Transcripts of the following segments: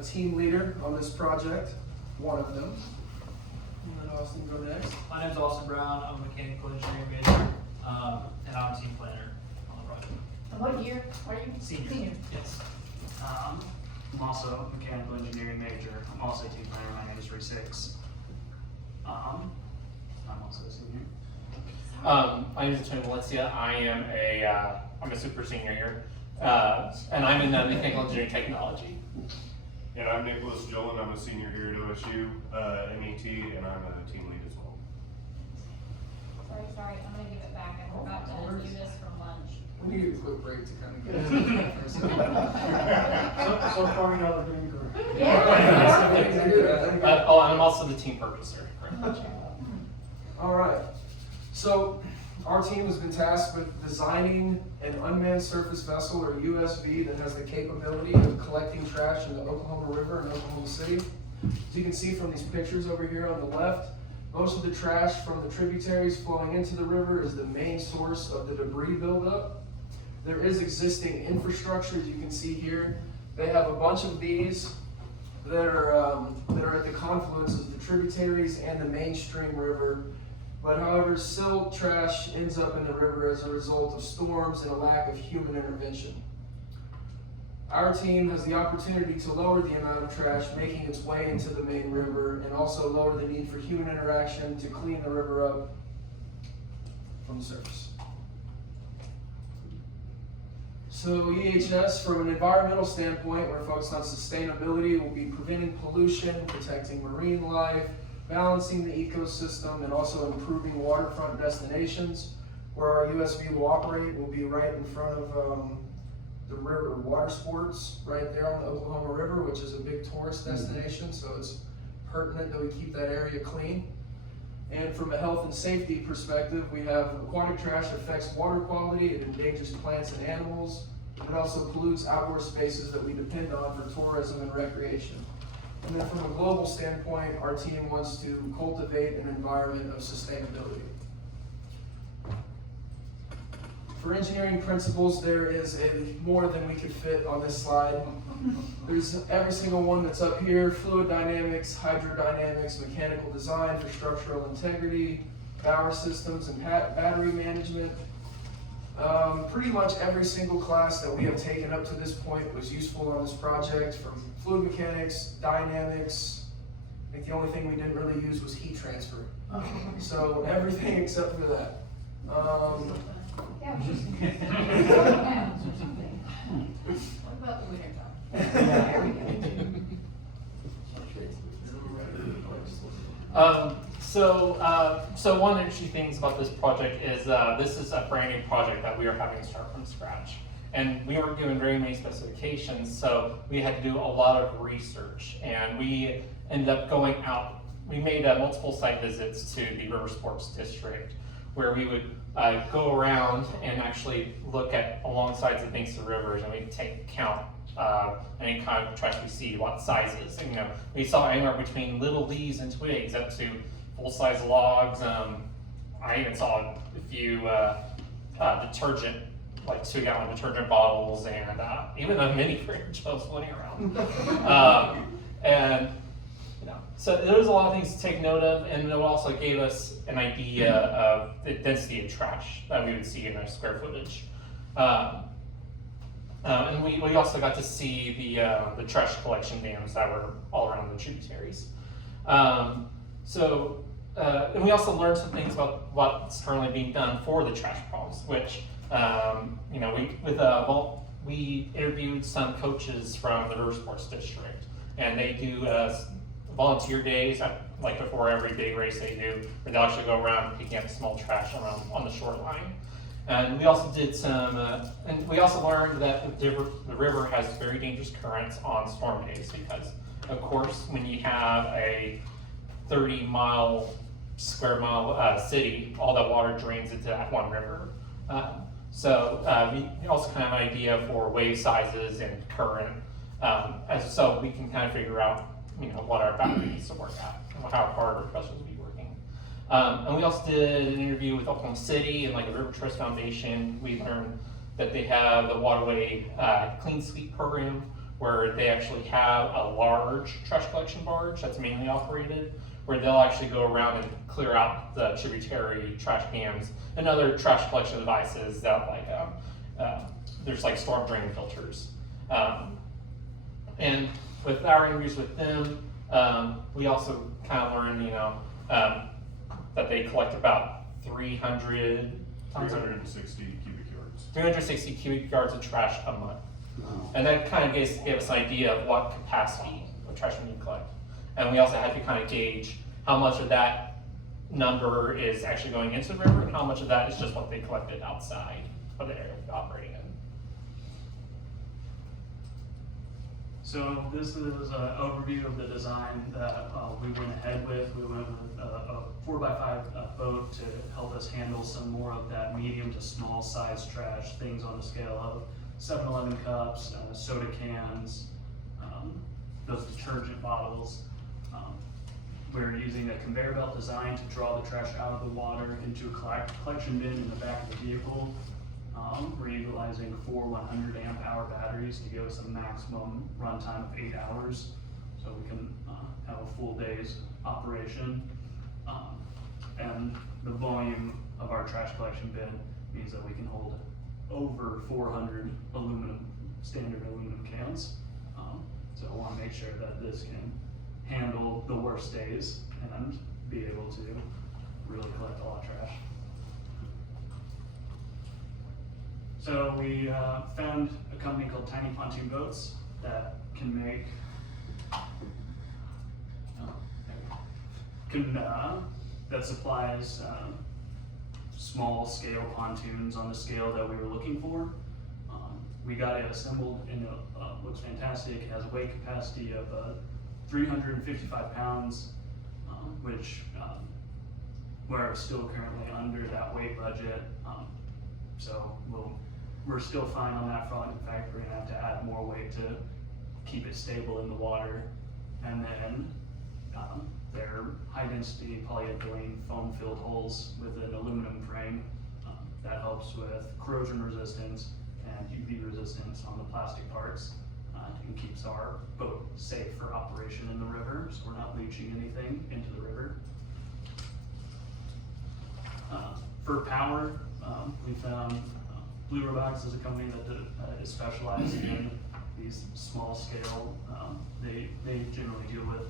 a team leader on this project, one of them. And then Austin, go next. My name's Austin Brown. I'm a mechanical engineering major, and I'm a team planner on the project. And what year are you? Senior. Yes. I'm also a mechanical engineering major. I'm also a team planner. My name is Ray Six. I'm also a senior. My name is Tony Valencia. I'm a super senior here, and I'm in mechanical engineering technology. And I'm Nicholas Jolin. I'm a senior here at OSU, MET, and I'm a team lead as well. Sorry, I'm gonna give it back. I forgot to undo this from lunch. We need a quick break to kind of get into that for a second. So far, y'all are doing great. Yeah. And I'm also the team purchaser. All right. So our team has been tasked with designing an unmanned surface vessel, or USV, that has the capability of collecting trash in the Oklahoma River in Oklahoma City. As you can see from these pictures over here on the left, most of the trash from the tributaries flowing into the river is the main source of the debris buildup. There is existing infrastructure, as you can see here. They have a bunch of these that are at the confluence of the tributaries and the mainstream river. But however, silt trash ends up in the river as a result of storms and a lack of human intervention. Our team has the opportunity to lower the amount of trash making its way into the main river, and also lower the need for human interaction to clean the river up from the surface. So EHS, from an environmental standpoint, we're focused on sustainability. We'll be preventing pollution, protecting marine life, balancing the ecosystem, and also improving waterfront destinations. Where our USV will operate will be right in front of the river water sports, right there on the Oklahoma River, which is a big tourist destination, so it's pertinent that we keep that area clean. And from a health and safety perspective, we have aquatic trash affects water quality, it endangers plants and animals, it also pollutes outdoor spaces that we depend on for tourism and recreation. And then from a global standpoint, our team wants to cultivate an environment of sustainability. For engineering principles, there is more than we could fit on this slide. There's every single one that's up here: fluid dynamics, hydrodynamics, mechanical design for structural integrity, power systems and battery management. Pretty much every single class that we have taken up to this point was useful on this project, from fluid mechanics, dynamics. I think the only thing we didn't really use was heat transfer. So everything except for that. Yeah. What about the winter time? There we go. So one of the interesting things about this project is this is a brand new project that we are having to start from scratch. And we weren't given very many specifications, so we had to do a lot of research. And we ended up going out. We made multiple site visits to the River Sports District, where we would go around and actually look at alongside the banks of rivers, and we'd take count any kind of trash we see, what sizes. And, we saw anywhere between little leaves and twigs up to full-size logs. I even saw a few detergent, like 2-gallon detergent bottles, and even a mini fridge was floating around. So there was a lot of things to take note of, and it also gave us an idea of the density of trash that we would see in our square footage. And we also got to see the trash collection dams that were all around the tributaries. And we also learned some things about what's currently being done for the trash problems, which we interviewed some coaches from the River Sports District, and they do volunteer days, like before every big race they do, where they'll actually go around picking up small trash around on the shoreline. And we also did and we also learned that the river has very dangerous currents on storm days, because of course when you have a 30-square mile city, all that water drains into that one river. We also kind of have an idea for wave sizes and current, so we can kind of figure out what our boundary needs to work at, and how hard our vessels will be working. And we also did an interview with Oklahoma City and the River Trust Foundation. We learned that they have the Waterway Clean Sweep program, where they actually have a large trash collection barge that's mainly operated, where they'll actually go around and clear out the tributary trash cans and other trash collection devices that there's like storm drain filters. And with our interviews with them, we also kind of learned, that they collect about 360 cubic yards of trash a month. And that kind of gave us an idea of what capacity of trash we need to collect. And we also had to kind of gauge how much of that number is actually going into the river and how much of that is just what they collected outside of the area we're operating in. So this is an overview of the design that we went ahead with. We went with a 4x5 boat to help us handle some more of that medium to small size trash, things on the scale of 7-Eleven cups, soda cans, those detergent bottles. We're using a conveyor belt design to draw the trash out of the water into a collection bin in the back of the vehicle. We're utilizing 4 100 amp hour batteries to give us a maximum runtime of 8 hours, so we can have a full day's operation. And the volume of our trash collection bin means that we can hold over 400 standard aluminum cans. So I want to make sure that this can handle the worst days and be able to really collect a lot of trash. So we found a company called Tiny Pontoon Boats that can make, that supplies small scale pontoons on the scale that we were looking for. We got it assembled and it looks fantastic. It has a weight capacity of 355 pounds, which we're still currently under that weight budget. So we're still fine on that front. In fact, we're gonna have to add more weight to keep it stable in the water. And then they're high density polyethylene foam filled hulls with an aluminum frame that helps with corrosion resistance and UV resistance on the plastic parts and keeps our boat safe for operation in the river, so we're not leaching anything into the river. For power, we found Blue Robotics is a company that is specialized in these small scale, they generally deal with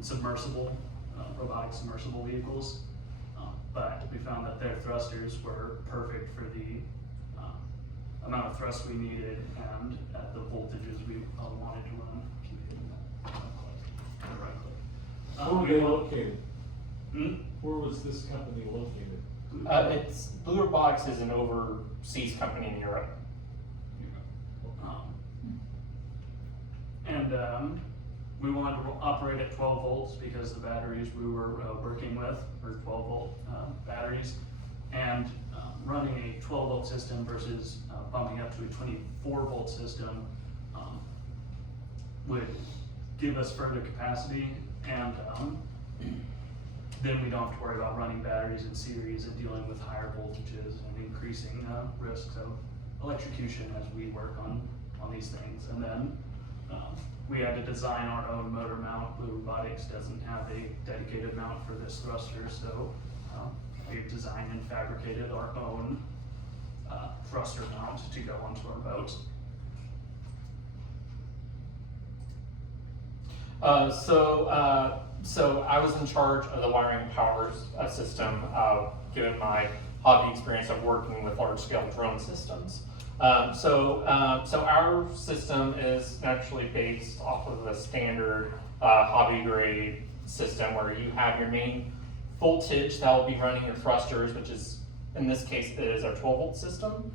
submersible, robotic submersible vehicles, but we found that their thrusters were perfect for the amount of thrust we needed and at the voltages we wanted to run. Keep hitting that right click. Where were they located? Hmm? Where was this company located? It's Blue Robotics is an overseas company in Europe. We wanted to operate at 12 volts because the batteries we were working with were 12 volt batteries, and running a 12 volt system versus bumping up to a 24 volt system would give us further capacity, and then we don't have to worry about running batteries in series and dealing with higher voltages and increasing risks of electrocution as we work on these things. And then we had to design our own motor mount. Blue Robotics doesn't have a dedicated mount for this thruster, so we've designed and fabricated our own thruster mount to go onto our boat. So I was in charge of the wiring power system, given my hobby experience of working with large scale drone systems. So our system is actually based off of the standard hobby grade system where you have your main voltage that will be running your thrusters, which is, in this case, is our 12 volt system.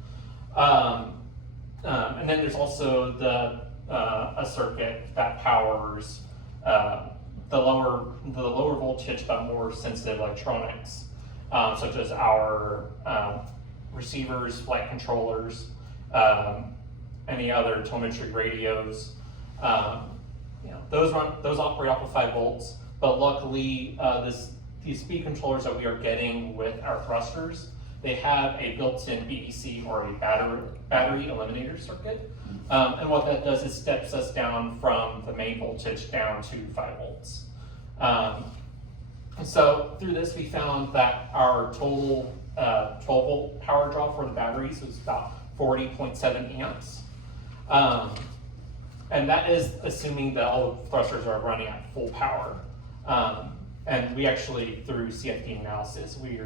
And then there's also a circuit that powers the lower voltage but more sensitive electronics, such as our receivers, flight controllers, any other telemetry radios. Those operate off of 5 volts, but luckily these speed controllers that we are getting with our thrusters they have a built-in BEC or a battery eliminator circuit. And what that does is steps us down from the main voltage down to 5 volts. So through this, we found that our total 12 volt power draw for the batteries was about 40.7 amps. And that is assuming that all the thrusters are running at full power. And we actually, through CFD analysis, we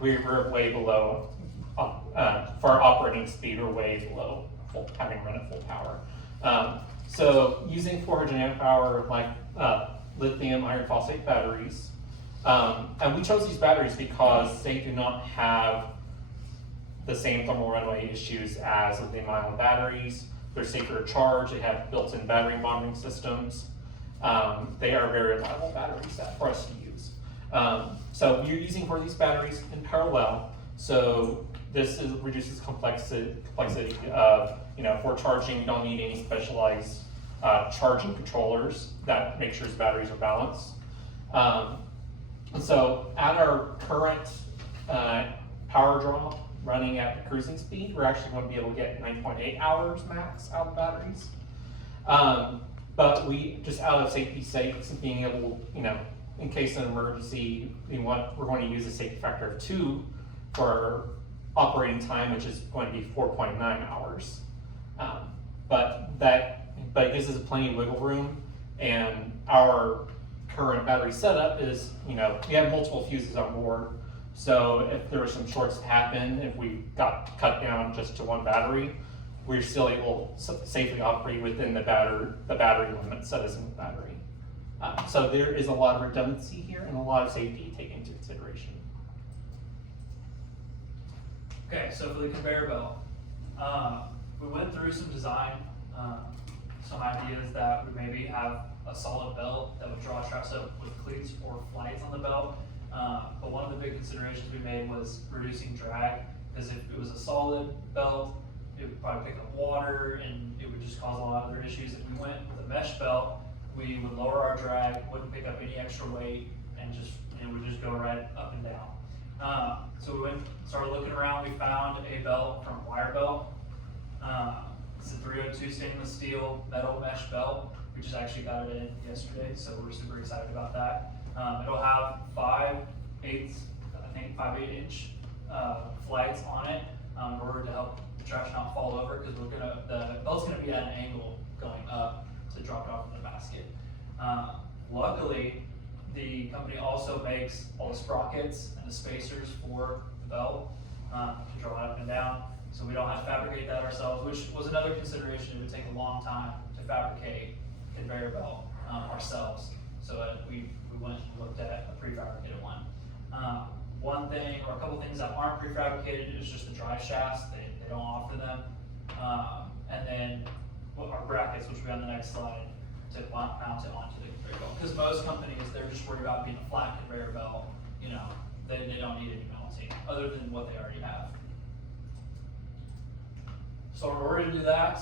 were way below, for our operating speed, we're way below having run at full power. So using 400 amp hour like lithium iron phosphate batteries, and we chose these batteries because they do not have the same thermal runaway issues as lithium ion batteries. They're safer to charge, they have built-in battery monitoring systems. They are very reliable batteries for us to use. So you're using for these batteries in parallel. So this reduces complexity of, for charging, you don't need any specialized charging controllers that make sure the batteries are balanced. And so at our current power draw running at the cruising speed, we're actually going to be able to get 9.8 hours max out of batteries. But we, just out of safety sakes, being able, in case of an emergency, we're going to use a safety factor of 2 for operating time, which is going to be 4.9 hours. But it gives us plenty of wiggle room, and our current battery setup is, we have multiple fuses on board. So if there were some shorts to happen, if we got cut down just to one battery, we're still able to safely operate within the battery limit set as in the battery. So there is a lot of redundancy here and a lot of safety taken into consideration. Okay, so for the conveyor belt, we went through some design, some ideas that would maybe have a solid belt that would draw straps up with cleats or flights on the belt. But one of the big considerations we made was reducing drag, because if it was a solid belt, it would probably pick up water and it would just cause a lot of other issues. If we went with a mesh belt, we would lower our drag, wouldn't pick up any extra weight, and it would just go right up and down. So we started looking around. We found a belt from Wire Belt. It's a 302 stainless steel metal mesh belt. We just actually got it in yesterday, so we're super excited about that. It'll have 5/8 inch flights on it in order to help the trash not fall over, because the belt's gonna be at an angle going up to drop it off in the basket. Luckily, the company also makes all the sprockets and the spacers for the belt to draw it up and down, so we don't have to fabricate that ourselves, which was another consideration. It would take a long time to fabricate a conveyor belt ourselves, so we went and looked at a prefabricated one. One thing, or a couple things that aren't prefabricated, is just the drive shafts. They don't offer them. And then our brackets, which will be on the next slide, to mount it onto the conveyor belt. Because most companies, they're just worried about being a flat conveyor belt. They don't need any mounting other than what they already have. So in order to do that,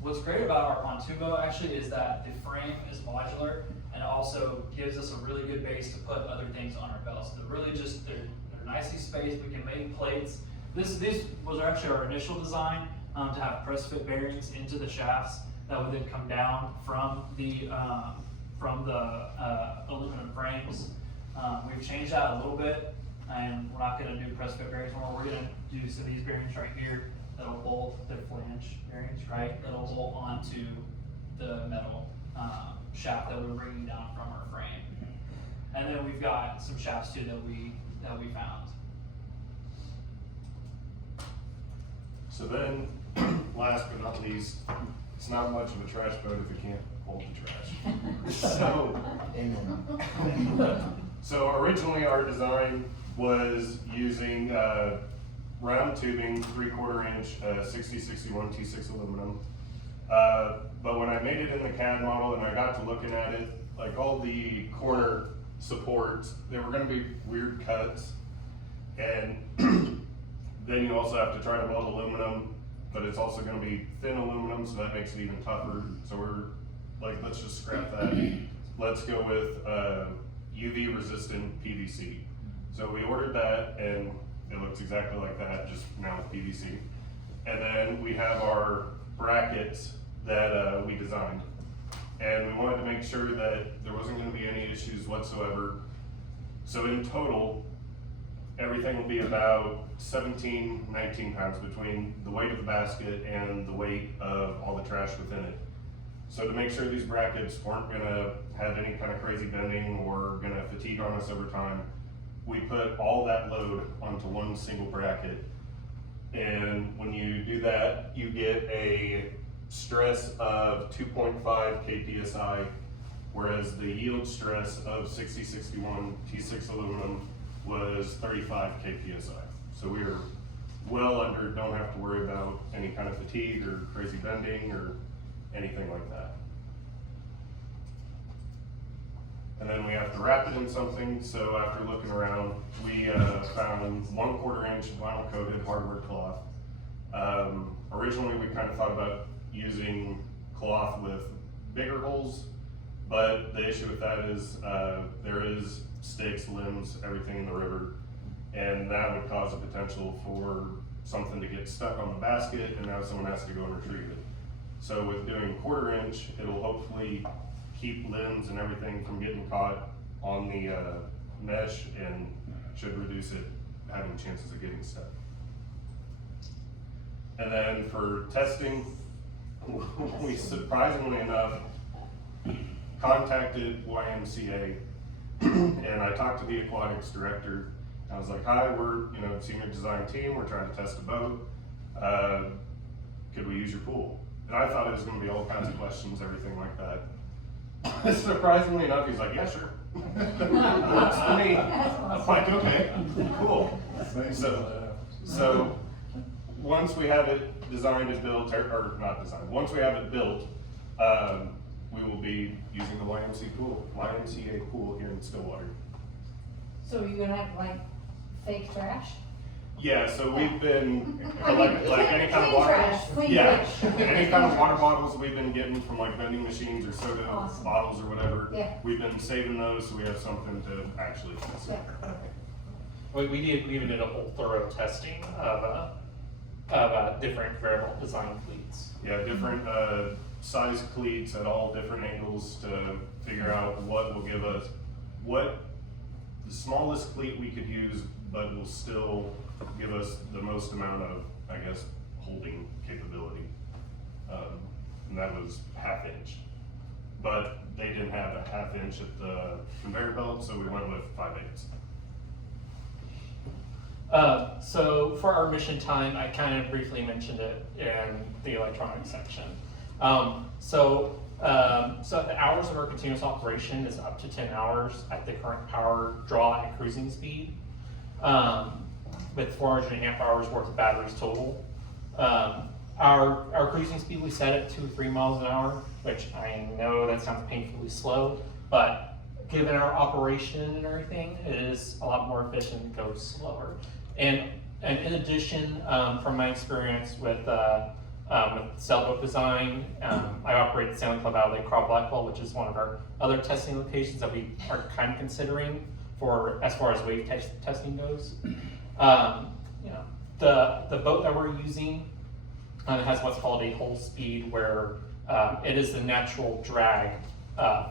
what's great about our pontoon boat actually is that the frame is modular, and it also gives us a really good base to put other things on our belts. They're nicely spaced. We can make plates. This was actually our initial design, to have press fit bearings into the shafts that would then come down from the aluminum frames. We've changed that a little bit, and we're not going to do press fit bearings anymore. We're going to do some of these bearings right here that'll bolt, the flange bearings, right? That'll bolt onto the metal shaft that we're bringing down from our frame. And then we've got some shafts too that we found. So then, last but not least, it's not much of a trash boat if it can't hold the trash. So originally our design was using round tubing, 3/4 inch, 6061 T6 aluminum. But when I made it in the CAD model and I got to looking at it, like all the corner supports, they were gonna be weird cuts. And then you also have to try to weld aluminum, but it's also gonna be thin aluminum, so that makes it even tougher. So we're like, let's just scrap that. Let's go with UV resistant PVC. So we ordered that, and it looks exactly like that, just now with PVC. And then we have our brackets that we designed. And we wanted to make sure that there wasn't gonna be any issues whatsoever. So in total, everything will be about 17, 19 pounds between the weight of the basket and the weight of all the trash within it. So to make sure these brackets weren't gonna have any kind of crazy bending or gonna fatigue on us over time, we put all that load onto one single bracket. And when you do that, you get a stress of 2.5 kpsi, whereas the yield stress of 6061 T6 aluminum was 35 kpsi. So we are well under, don't have to worry about any kind of fatigue or crazy bending or anything like that. And then we have to wrap it in something, so after looking around, we found 1/4 inch vinyl coated hardware cloth. Originally we kind of thought about using cloth with bigger holes, but the issue with that is there is sticks, limbs, everything in the river, and that would cause a potential for something to get stuck on the basket, and now someone has to go and retrieve it. So with doing 1/4 inch, it'll hopefully keep limbs and everything from getting caught on the mesh and should reduce it having chances of getting stuck. And then for testing, we surprisingly enough contacted YMCA and I talked to the aquatics director. I was like, hi, we're senior design team, we're trying to test a boat. Could we use your pool? And I thought it was gonna be all kinds of questions, everything like that. Surprisingly enough, he's like, yeah, sure. Works for me. I'm like, okay, cool. So once we have it designed and built, or not designed, once we have it built, we will be using the YMCA pool here in Stillwater. So are you gonna have like fake trash? Yeah, so we've been, I mean, like any kind of clean water. trash, clean Yeah, trash. any kind of water bottles we've been getting from like vending machines or soda Awesome. bottles or whatever. Yeah. We've been saving those so we have something to actually test. Yeah, perfect. We even did a whole thorough testing of different variable design fleets. Yeah, different size cleats at all different angles to figure out what will give us, what the smallest cleat we could use, but will still give us the most amount of, I guess, holding capability. And that was 1/2 inch. But they didn't have a 1/2 inch at the conveyor belt, so we went with 5/8. So for our mission time, I kind of briefly mentioned it in the electronics section. So the hours of our continuous operation is up to 10 hours at the current power draw and cruising speed, with 400 amp hours worth of batteries total. Our cruising speed we set at 2 or 3 miles an hour, which I know that sounds painfully slow, but given our operation and everything, it is a lot more efficient to go slower. And in addition, from my experience with sailboat design, I operate the sailing club out of Lake Craw Blackwell, which is one of our other testing locations that we are kind of considering for as far as wave testing goes. The boat that we're using has what's called a hull speed, where it is the natural drag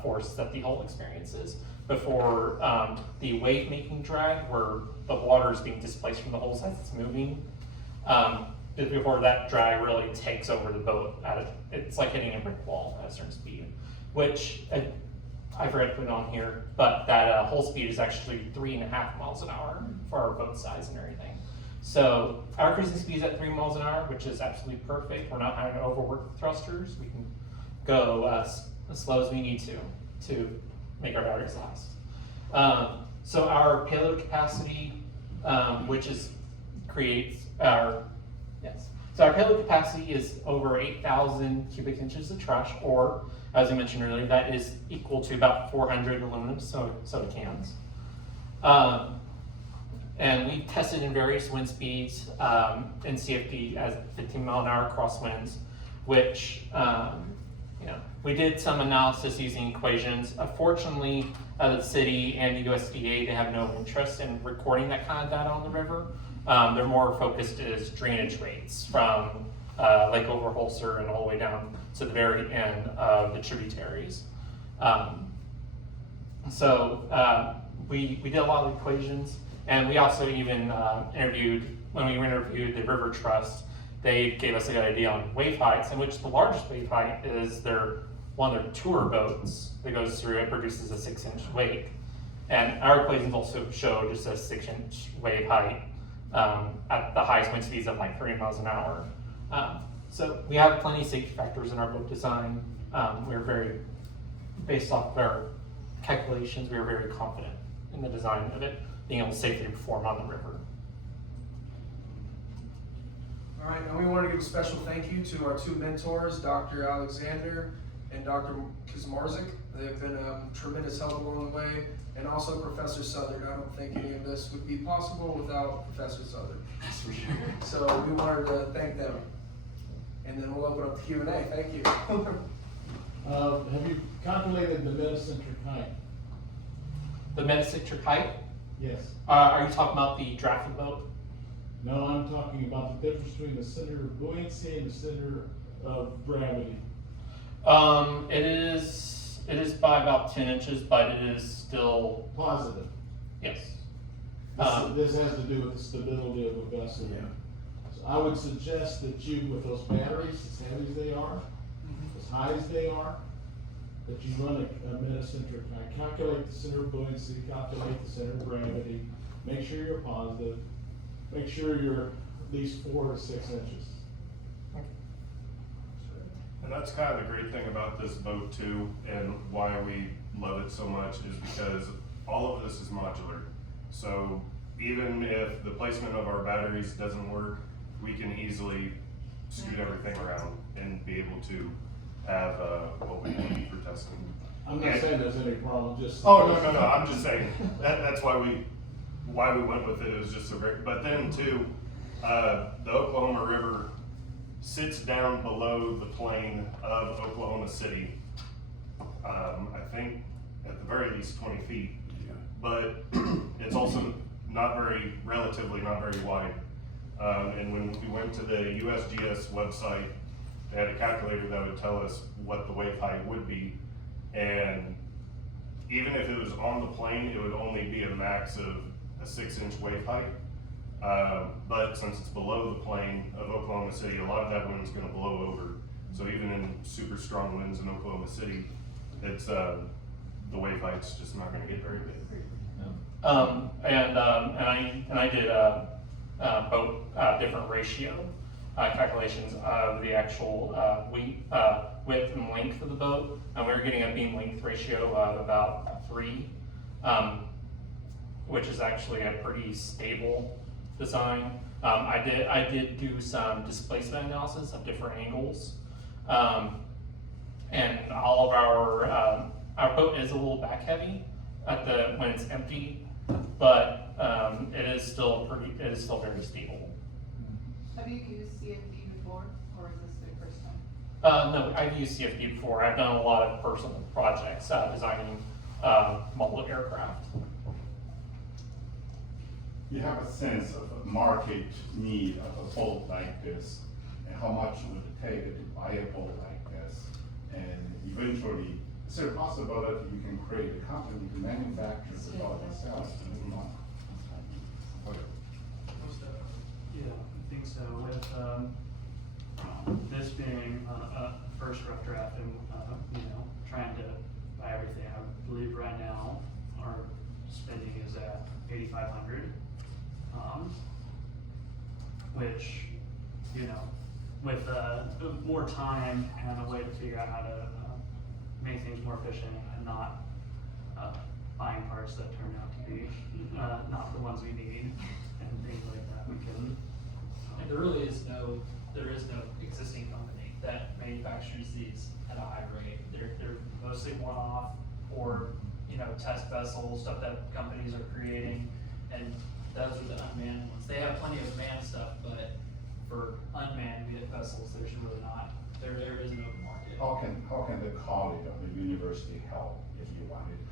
force that the hull experiences before the wave making drag, where the water is being displaced from the hulls as it's moving. Before that drag really takes over the boat, it's like hitting a brick wall at a certain speed, which I forgot to put it on here, but that hull speed is actually 3.5 miles an hour for our boat size and everything. So our cruising speed is at 3 miles an hour, which is absolutely perfect. We're not having to overwork the thrusters. We can go as slow as we need to make our batteries last. So our payload capacity, so our payload capacity is over 8,000 cubic inches of trash, or as I mentioned earlier, that is equal to about 400 aluminum soda cans. And we tested in various wind speeds in CFD as 15 mile an hour crosswinds, which we did some analysis using equations. Unfortunately, the city and the USDA, they have no interest in recording that kind of data on the river. They're more focused as drainage rates from Lake Overholser and all the way down to the very end of the tributaries. We did a lot of equations, and we also even when we interviewed the River Trust, they gave us a good idea on wave heights, in which the largest wave height is one of their tour boats that goes through and produces a 6-inch wave. And our equations also show just a 6-inch wave height at the highest wind speeds of like 30 miles an hour. So we have plenty of safety factors in our boat design. Based off of our calculations, we are very confident in the design of it being able to safely perform on the river. All right, and we want to give a special thank you to our 2 mentors, Dr. Alexander and Dr. Kazmarzik. They've been a tremendous help along the way, and also Professor Southern. I don't think any of this would be possible without Professor Southern. That's for sure. So we wanted to thank them. And then we'll open up the Q&A. Thank you. Have you calculated the metacentric height? The metacentric height? Yes. Are you talking about the draft of the boat? No, I'm talking about the difference between the center of buoyancy and the center of gravity. It is by about 10 inches, but it is still, Positive. yes. This has to do with the stability of a vessel. Yeah. So I would suggest that you, with those batteries, as heavy as they are, as high as they are, that you run a metacentric height. Calculate the center of buoyancy, calculate the center of gravity, make sure you're positive, make sure you're at least 4 to 6 inches. And that's kind of the great thing about this boat too, and why we love it so much, is because all of this is modular. So even if the placement of our batteries doesn't work, we can easily scoot everything around and be able to have what we need for testing. I'm not saying there's any problem, just. Oh, no, I'm just saying, that's why we went with it. It was just so great. But then too, the Oklahoma River sits down below the plain of Oklahoma City. I think at the very least 20 feet. Yeah. But it's also relatively not very wide. And when we went to the USGS website, they had a calculator that would tell us what the wave height would be. And even if it was on the plane, it would only be a max of a 6-inch wave height. But since it's below the plain of Oklahoma City, a lot of that wind is going to blow over. So even in super strong winds in Oklahoma City, it's the wave height's just not going to get very big. I did both different ratio calculations of the actual width and length of the boat, and we were getting a beam length ratio of about 3, which is actually a pretty stable design. I did do some displacement analysis of different angles, and all of our boat is a little back heavy when it's empty, but it is still very stable. Have you used CFD before, or is this the first time? No, I've used CFD before. I've done a lot of personal projects designing model aircraft. You have a sense of a market need of a boat like this, and how much would it take to buy a boat like this? And eventually, is there a possibility you can create a company to manufacture the boat itself and move on? Yeah, I think so. With this being a first rough draft and trying to buy everything, I believe right now our spending is at $8,500, which with more time and a way to figure out how to make things more efficient and not buying parts that turn out to be not the ones we need and things like that, we can. And there is no existing company that manufactures these at a high rate. They're mostly one-off or, test vessels, stuff that companies are creating, and those are the unmanned ones. They have plenty of manned stuff, but for unmanned vessels, there's really not, there is no market. how can the college or the university help if you wanted to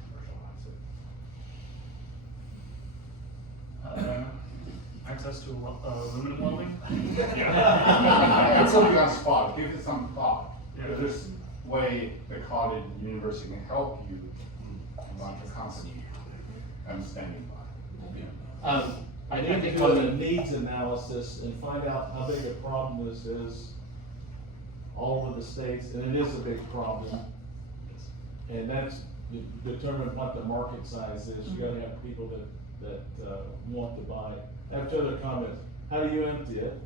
commercialize it? Access to aluminum welding? Yeah. It's only on spot, give it some thought. Yeah. If there's way the college, university can help you launch a company, I'm standing by. I need to do a needs analysis and find out how big a problem this is all over the states, and it is a big problem. And that's determine what the market size is. You gotta have people that want to buy. I have two other comments. How do you empty it?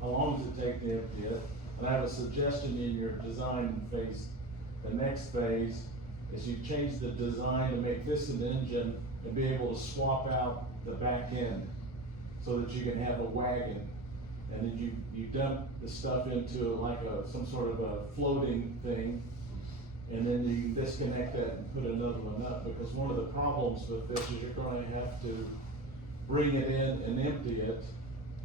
How long does it take to empty it? And I have a suggestion in your design phase. The next phase is you change the design to make this an engine and be able to swap out the back end so that you can have a wagon. And then you dump the stuff into like some sort of a floating thing. And then you can disconnect that and put another one up, because one of the problems with this is you're gonna have to bring it in and empty it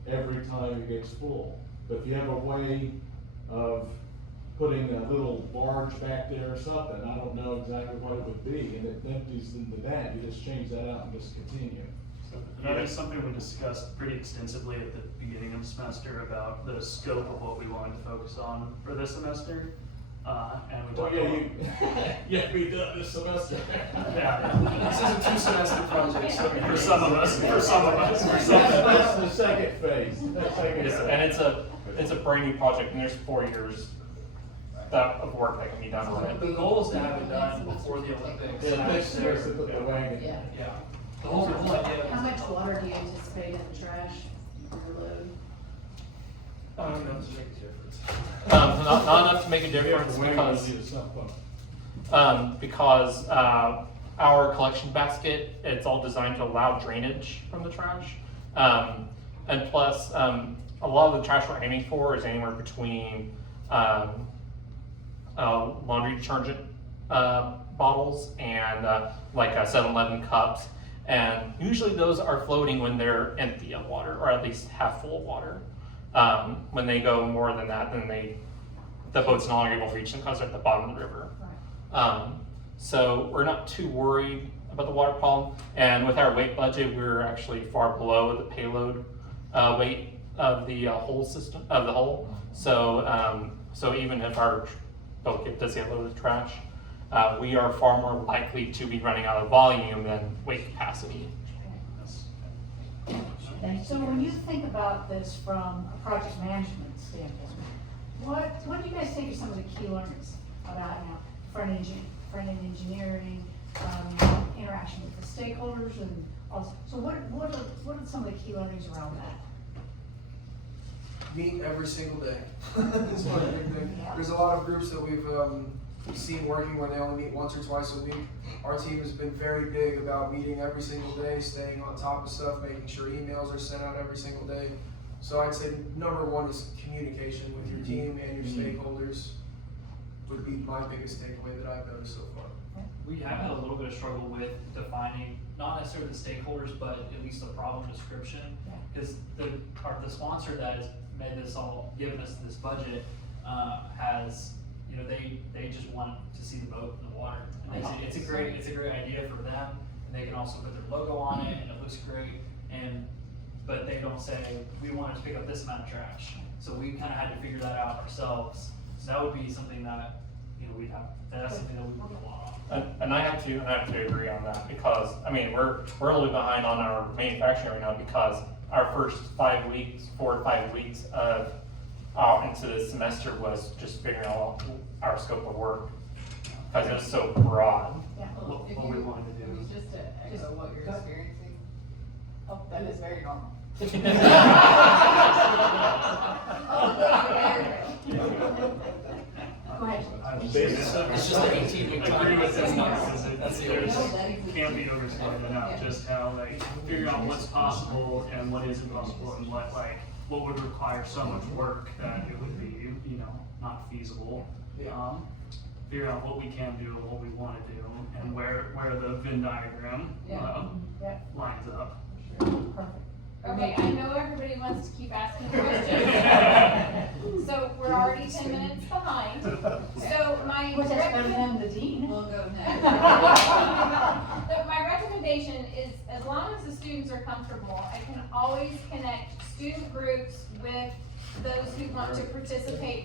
every time it gets full. But if you have a way of putting a little barge back there or something, I don't know exactly what it would be, and it empties into that, you just change that out and just continue. That is something we discussed pretty extensively at the beginning of the semester about the scope of what we wanted to focus on for this semester. And we Well, talked about. yeah, we done this semester. Yeah. This is a 2-semester project, so. For some of us, for some of us, for some of That's us. the second phase, that's second phase. And it's a brand new project, and there's 4 years of work that can be done on it. The goal is to have it done before the Olympics. Yeah, next year is to put the wagon. Yeah. Yeah. The whole idea. How much water do you anticipate in the trash for your load? Not enough to make a difference because our collection basket, it's all designed to allow drainage from the trash. And plus, a lot of the trash we're aiming for is anywhere between laundry detergent bottles and like 7-Eleven cups. And usually those are floating when they're empty of water, or at least half full of water. When they go more than that, then the boat's no longer able to reach them because they're at the bottom of the river. So we're not too worried about the water problem. And with our weight budget, we're actually far below the payload weight of the whole system, of the hull. So even if our boat does get loaded with trash, we are far more likely to be running out of volume than weight capacity. So when you think about this from a project management standpoint, what do you guys think are some of the key learnings about front-end engineering, interaction with the stakeholders, and also, so what are some of the key learnings around that? Meet every single day. It's one big thing. There's a lot of groups that we've seen working where they only meet once or twice a week. Our team has been very big about meeting every single day, staying on top of stuff, making sure emails are sent out every single day. So I'd say number one is communication with your team and your stakeholders would be my biggest takeaway that I've noticed so far. We have had a little bit of struggle with defining, not necessarily the stakeholders, but at least the problem description. Because the sponsor that has made this all, given us this budget, has, you know, they just want to see the boat in the water. And it's a great idea for them, and they can also put their logo on it, and it looks great. But they don't say, we wanted to pick up this amount of trash. So we kind of had to figure that out ourselves. So that would be something that, you know, that's something that we work a lot on. And I have to agree on that, because I mean we're a little bit behind on our manufacturing right now, because our first 4 or 5 weeks of into this semester was just figuring out our scope of work, because it was so broad. Yeah. What we wanted to do. Just to echo what you're Go- experiencing, that is very normal. Go ahead. It's just like 18-week I agree with time. this. That's the There's, other can't be overstated enough, just how, like, figure out what's possible and what isn't possible, and what would require so much work that it would be, you know, not feasible. Figure out what we can do, what we wanna do, and where the Venn diagram, Yeah. lines up. Perfect. Okay, I know everybody wants to keep asking questions. So we're already 10 minutes behind. So my Which is better than the dean. We'll go next. So my recommendation is, as long as the students are comfortable, I can always connect student groups with those who want to participate